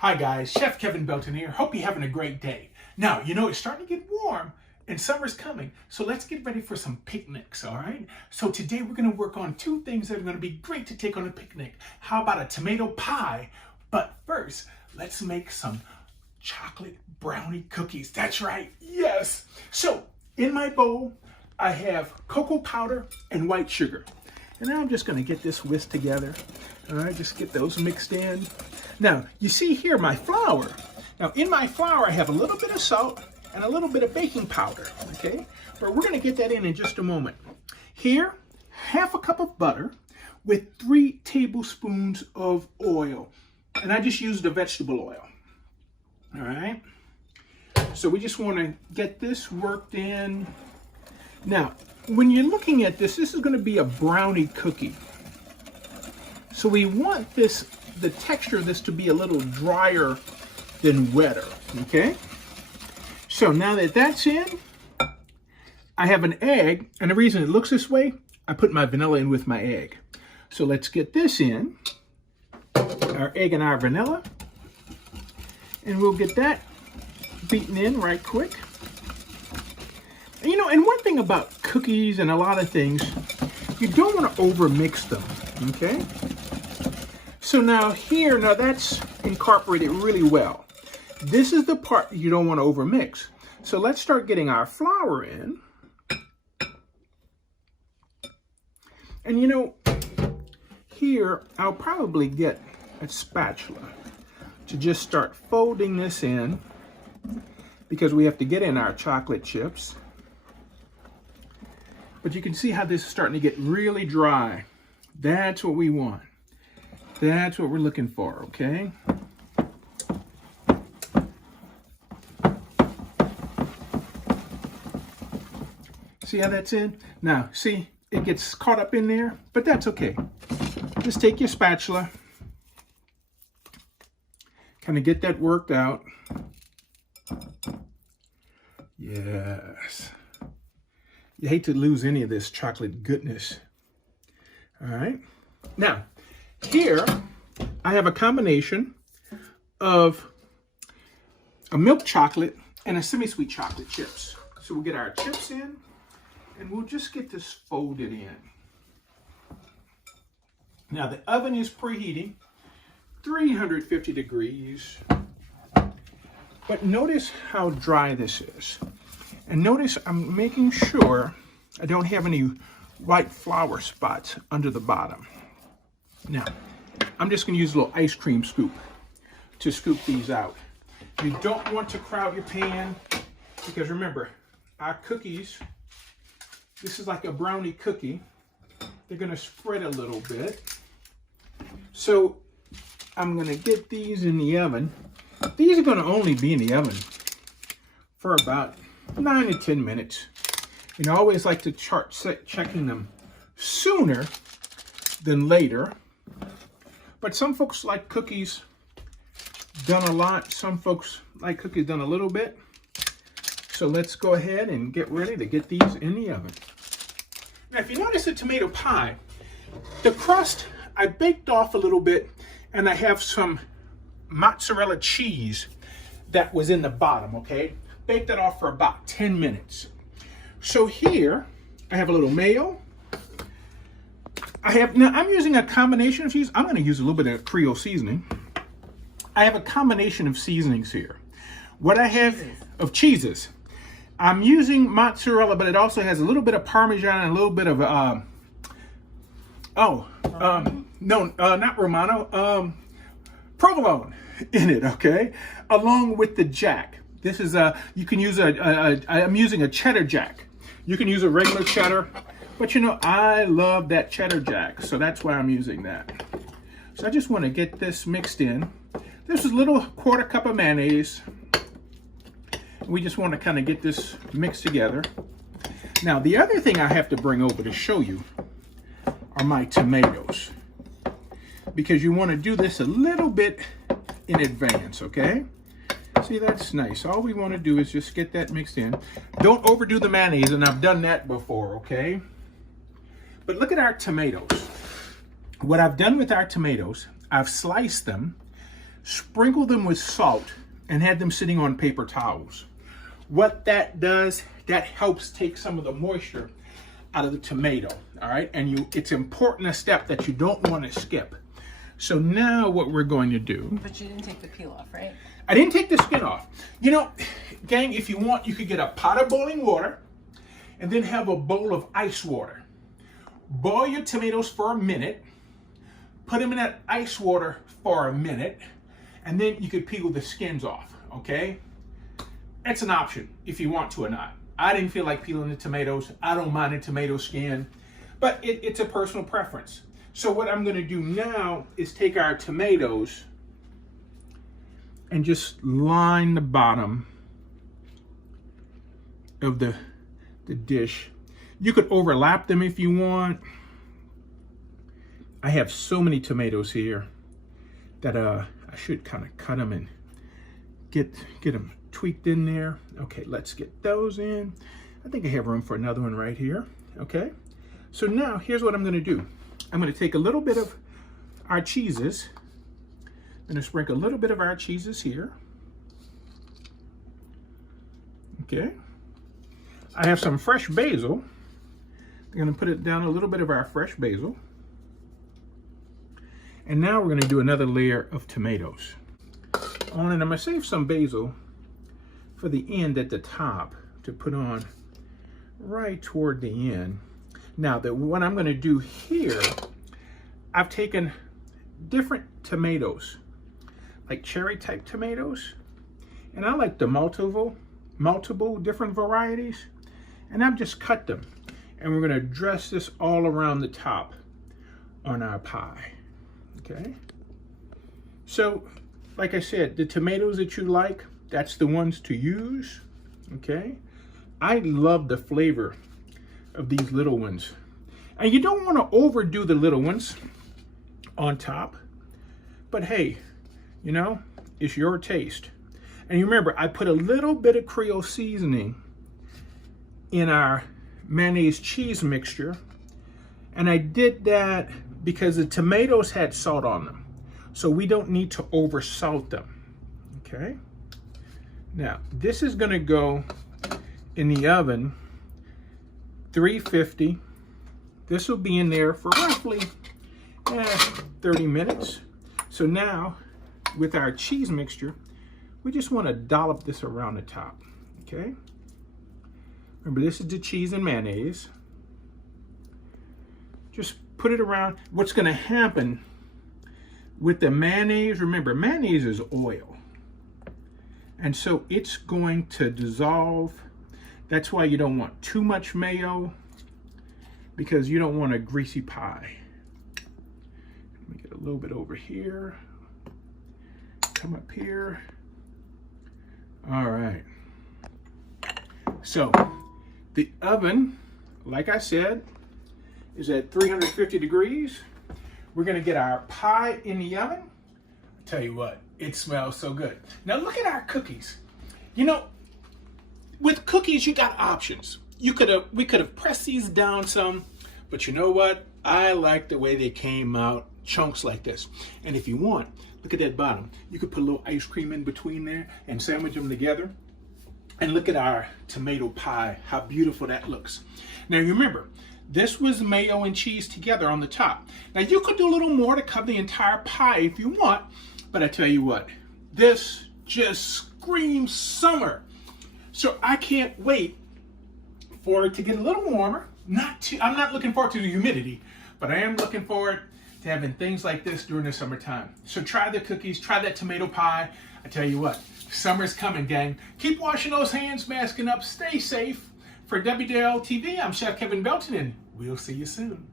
Hi guys, Chef Kevin Belton here. Hope you're having a great day. Now, you know it's starting to get warm and summer's coming, so let's get ready for some picnics, all right? So today we're gonna work on two things that are gonna be great to take on a picnic. How about a tomato pie? But first, let's make some chocolate brownie cookies. That's right, yes. So in my bowl, I have cocoa powder and white sugar. And now I'm just gonna get this whisked together. All right, just get those mixed in. Now, you see here my flour. Now, in my flour, I have a little bit of salt and a little bit of baking powder, okay? But we're gonna get that in just a moment. Here, half a cup of butter with 3 tablespoons of oil. And I just used the vegetable oil, all right? So we just wanna get this worked in. Now, when you're looking at this is gonna be a brownie cookie. So we want the texture of this to be a little drier than wetter, okay? So now that that's in, I have an egg, and the reason it looks this way, I put my vanilla in with my egg. So let's get this in, our egg and our vanilla, and we'll get that beaten in right quick. You know, and one thing about cookies and a lot of things, you don't want to over-mix them, okay? So now here, now that's incorporated really well. This is the part you don't want to over-mix. So let's start getting our flour in. And you know, here I'll probably get a spatula to just start folding this in because we have to get in our chocolate chips. But you can see how this is starting to get really dry. That's what we want. That's what we're looking for, okay? See how that's in? Now, see, it gets caught up in there, but that's okay. Just take your spatula, kind of get that worked out. Yes. You hate to lose any of this chocolate goodness. All right. Now, here I have a combination of a milk chocolate and a semi-sweet chocolate chips. So we'll get our chips in and we'll just get this folded in. Now the oven is preheating, 350 degrees. But notice how dry this is. And notice I'm making sure I don't have any white flour spots under the bottom. Now, I'm just gonna use a little ice cream scoop to scoop these out. You don't want to crowd your pan because remember, our cookies, this is like a brownie cookie. They're gonna spread a little bit. So I'm gonna get these in the oven. These are gonna only be in the oven for about 9 to 10 minutes. And I always like to checking them sooner than later. But some folks like cookies done a lot. Some folks like cookies done a little bit. So let's go ahead and get ready to get these in the oven. Now, if you notice the tomato pie, the crust, I baked off a little bit and I have some mozzarella cheese that was in the bottom, okay? Baked that off for about 10 minutes. So here, I have a little mayo. Now I'm using a combination of cheese. I'm gonna use a little bit of Creole seasoning. I have a combination of seasonings here. What I have of cheeses. I'm using mozzarella, but it also has a little bit of Parmesan and a little bit of, no, not Romano, provolone in it, okay? Along with the jack. This is you can use I'm using a cheddar jack. You can use a regular cheddar, but you know, I love that cheddar jack, so that's why I'm using that. So I just want to get this mixed in. This is a little 1/4 cup of mayonnaise. We just want to kind of get this mixed together. Now, the other thing I have to bring over to show you are my tomatoes, because you want to do this a little bit in advance, okay? See, that's nice. All we want to do is just get that mixed in. Don't overdo the mayonnaise, and I've done that before, okay? But look at our tomatoes. What I've done with our tomatoes, I've sliced them sprinkle them with salt, and had them sitting on paper towels. What that does, that helps take some of the moisture out of the tomato, all right? And it's important a step that you don't want to skip. So now what we're going to do. But you didn't take the peel off, right? I didn't take the skin off. You know, gang, if you want, you could get a pot of boiling water and then have a bowl of ice water. Boil your tomatoes for a minute, put them in that ice water for a minute, and then you could peel the skins off, okay? It's an option if you want to or not. I didn't feel like peeling the tomatoes. I don't mind the tomato skin, but it's a personal preference. So what I'm gonna do now is take our tomatoes and just line the bottom of the dish. You could overlap them if you want. I have so many tomatoes here that I should kind of cut them and get them tweaked in there. Okay, let's get those in. I think I have room for another one right here. Okay, so now here's what I'm gonna do. I'm gonna take a little bit of our cheeses. I'm gonna sprinkle a little bit of our cheeses here. Okay, I have some fresh basil. I'm gonna put it down a little bit of our fresh basil. And now we're gonna do another layer of tomatoes. And I'm gonna save some basil for the end at the top to put on right toward the end. Now, what I'm gonna do here, I've taken different tomatoes, like cherry type tomatoes, and I like the multiple different varieties, and I've just cut them. And we're gonna dress this all around the top on our pie, okay? So, like I said, the tomatoes that you like, that's the ones to use, okay? I love the flavor of these little ones. And you don't want to overdo the little ones on top, but hey, you know, it's your taste. And you remember, I put a little bit of Creole seasoning in our mayonnaise cheese mixture, and I did that because the tomatoes had salt on them, so we don't need to over salt them, okay? Now, this is gonna go in the oven, 350. This will be in there for roughly 30 minutes. So now, with our cheese mixture, we just wanna dollop this around the top, okay? Remember, this is the cheese and mayonnaise. Just put it around. What's gonna happen with the mayonnaise, remember, mayonnaise is oil. And so it's going to dissolve. That's why you don't want too much mayo, because you don't want a greasy pie. Let me get a little bit over here. Come up here. All right. So the oven, like I said, is at 350 degrees. We're gonna get our pie in the oven. I tell you what, it smells so good. Now look at our cookies. You know, with cookies, you got options. We could have pressed these down some, but you know what? I like the way they came out, chunks like this. And if you want, look at that bottom. You could put a little ice cream in between there and sandwich them together. And look at our tomato pie, how beautiful that looks. Now you remember, this was mayo and cheese together on the top. Now you could do a little more to cover the entire pie if you want, but I tell you what, this just screams summer. So I can't wait for it to get a little warmer. I'm not looking forward to the humidity, but I am looking forward to having things like this during the summertime. So try the cookies, try that tomato pie. I tell you what, summer's coming, gang. Keep washing those hands, masking up, stay safe. For WDL TV, I'm Chef Kevin Belton, and we'll see you soon.